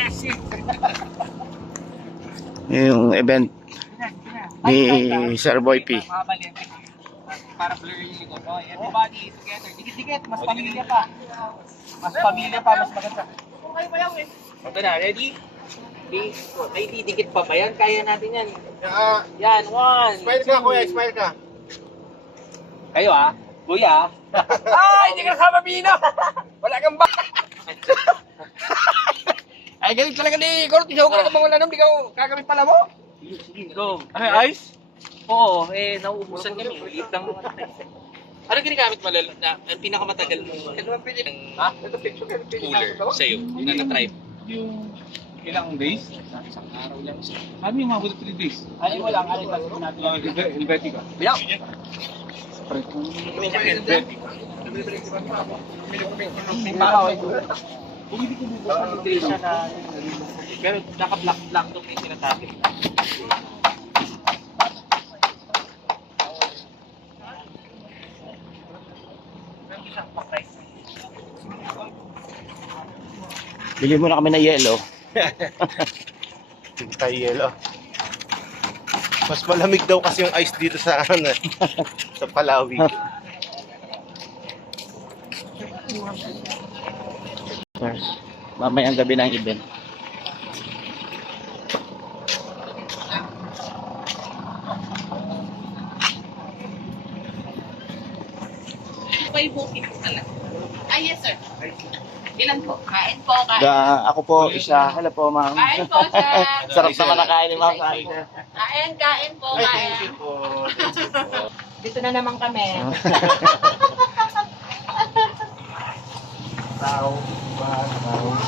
Yung event ni Sir Boy P. Para blur yung likod. Oh, everybody together. Dikit-dikit. Mas pamilya pa. Mas pamilya pa. Mas maganda. Kung kayo mayaw eh. Ito na. Ready? Three. May didikit pa ba yan? Kaya natin yan. Yan. One. smile ka, kuya, smile ka. Kayo ah. Kuya. ah, hindi ka nakababino. Wala kang ba. Ay, galing talaga ni Kurt. Isaw ka na mga nanom. Di ka kagamit pala mo. Go. Ay, ice? Oo, eh, nauubusan kami. Liit lang naman. Ano ginagamit mo lalo na ang pinakamatagal mo? Ano ang pinili? Ha? Ito picture ka cooler sa'yo na na-try. yung ilang days, isang araw lang. Ano yung mga 3 days? Ano mo lang, ano yung natin? Uh, Helvetica. Bilang. May pakaw eh. Kung hindi ko bubuksan yung day siya na pero naka-black-black doon yung sinatabi. Bili mo na kami na yellow. Tayo yelo. Mas malamig daw kasi yung ice dito sa ano, eh, sa Palawi. Mamayang gabi ng event. Po talaga. Ah, yes, sir. Ilan po? Kain po, kain. Da, ako po, isa. Hello po, ma'am. Kain po, sir. Sarap naman na kain ni ma'am. Kain. Kain, kain po, Ay, kain. thank you po. Dito na naman kami. Tao, ba, tao.